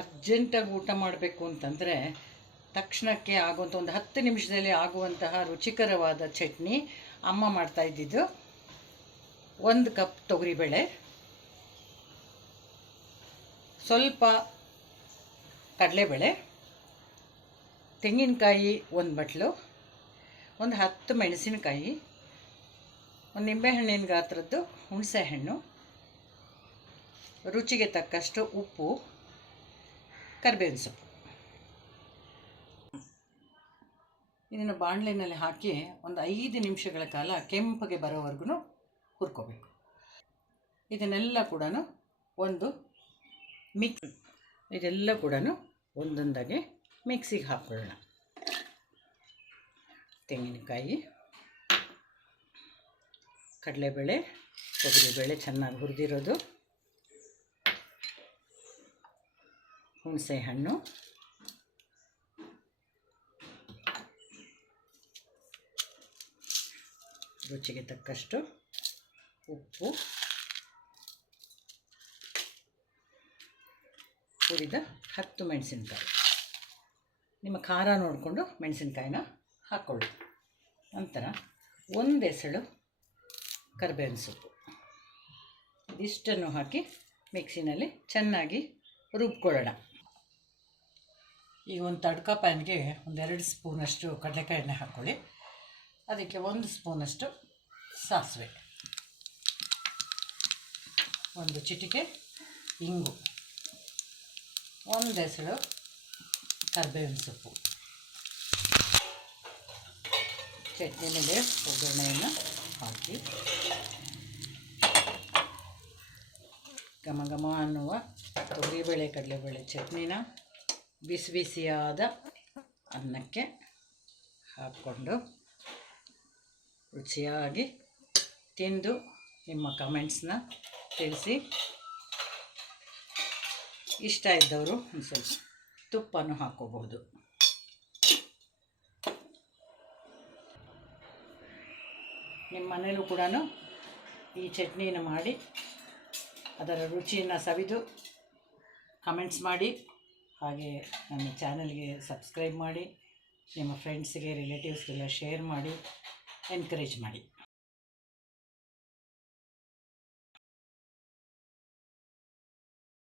ಅರ್ಜೆಂಟಾಗಿ ಊಟ ಮಾಡಬೇಕು ಅಂತಂದರೆ ತಕ್ಷಣಕ್ಕೆ ಆಗುವಂಥ ಒಂದು 10 ನಿಮಿಷದಲ್ಲಿ ಆಗುವಂತಹ ರುಚಿಕರವಾದ ಚಟ್ನಿ ಅಮ್ಮ ಮಾಡ್ತಾಯಿದ್ದಿದ್ದು. 1 ಕಪ್ ತೊಗರಿಬೇಳೆ, ಸ್ವಲ್ಪ ಕಡಲೆಬೇಳೆ, ತೆಂಗಿನಕಾಯಿ 1 ಬಟ್ಲು, ಒಂದು 10 ಮೆಣಸಿನಕಾಯಿ, ಒಂದು ನಿಂಬೆಹಣ್ಣಿನ ಗಾತ್ರದ್ದು ಹುಣಸೆಹಣ್ಣು, ರುಚಿಗೆ ತಕ್ಕಷ್ಟು ಉಪ್ಪು, ಕರಿಬೇವಿನ ಸೊಪ್ಪು. ಇದನ್ನು ಬಾಣಲೆಯಲ್ಲಿ ಹಾಕಿ ಒಂದು 5 ನಿಮಿಷಗಳ ಕಾಲ ಕೆಂಪಗೆ ಬರೋವರೆಗೂ ಹುರ್ಕೋಬೇಕು. ಇದನ್ನೆಲ್ಲ ಕೂಡ ಒಂದೊಂದಾಗಿ ಮಿಕ್ಸಿಗೆ ಹಾಕ್ಕೊಳ್ಳೋಣ. ತೆಂಗಿನಕಾಯಿ, ಕಡಲೆಬೇಳೆ, ತೊಗರಿಬೇಳೆ ಚೆನ್ನಾಗಿ ಹುರಿದಿರೋದು, ಹುಣಸೆಹಣ್ಣು, ರುಚಿಗೆ ತಕ್ಕಷ್ಟು ಉಪ್ಪು, ಹುರಿದ 10 ಮೆಣಸಿನ್ಕಾಯಿ. ನಿಮ್ಮ ಖಾರ ನೋಡಿಕೊಂಡು ಮೆಣಸಿನ್ಕಾಯಿನ ಹಾಕ್ಕೊಳ್ಳಿ. ನಂತರ 1 ಎಸಳು ಕರಿಬೇವಿನ ಸೊಪ್ಪು. ಇದಿಷ್ಟನ್ನು ಹಾಕಿ ಮಿಕ್ಸಿನಲ್ಲಿ ಚೆನ್ನಾಗಿ ರುಬ್ಕೊಳ್ಳೋಣ. ಈಗ ಒಂದು ತಡ್ಕ ಪ್ಯಾನ್ಗೆ 2 ಸ್ಪೂನಷ್ಟು ಕಡಲೆಕಾಯಿ ಎಣ್ಣೆ ಹಾಕ್ಕೊಳ್ಳಿ. ಅದಕ್ಕೆ 1 ಸ್ಪೂನಷ್ಟು ಸಾಸಿವೆ, 1 ಚಿಟಿಕೆ ಇಂಗು, 1 ಎಸಳು ಕರಿಬೇವಿನ ಸೊಪ್ಪು. ಚಟ್ನಿ ಮೇಲೆ ಒಗ್ಗರಣೆಯನ್ನು ಹಾಕಿ ಘಮ ಘಮ ಅನ್ನುವ ತೊಗರಿಬೇಳೆ ಕಡಲೆಬೇಳೆ ಚಟ್ನಿನ ಬಿಸಿ ಬಿಸಿಯಾದ ಅನ್ನಕ್ಕೆ ಹಾಕ್ಕೊಂಡು ರುಚಿಯಾಗಿ ತಿಂದು ನಿಮ್ಮ ಕಮೆಂಟ್ಸ್ನ ತಿಳಿಸಿ. ಇಷ್ಟ ಇದ್ದವರು ಒಂದು ಸ್ವಲ್ಪ ತುಪ್ಪನೂ ಹಾಕ್ಕೋಬಹುದು. ನಿಮ್ಮ ಮನೇಲೂ ಕೂಡ ಈ ಚಟ್ನಿನ ಮಾಡಿ ಅದರ ರುಚಿಯನ್ನು ಸವಿದು ಕಮೆಂಟ್ಸ್ ಮಾಡಿ. ಹಾಗೆ ನನ್ನ ಚಾನಲ್ಗೆ ಸಬ್ಸ್ಕ್ರೈಬ್ ಮಾಡಿ, ನಿಮ್ಮ ಫ್ರೆಂಡ್ಸ್ಗೆ ರಿಲೇಟಿವ್ಸ್ಗೆಲ್ಲ ಶೇರ್ ಮಾಡಿ, ಎನ್ಕರೇಜ್ ಮಾಡಿ.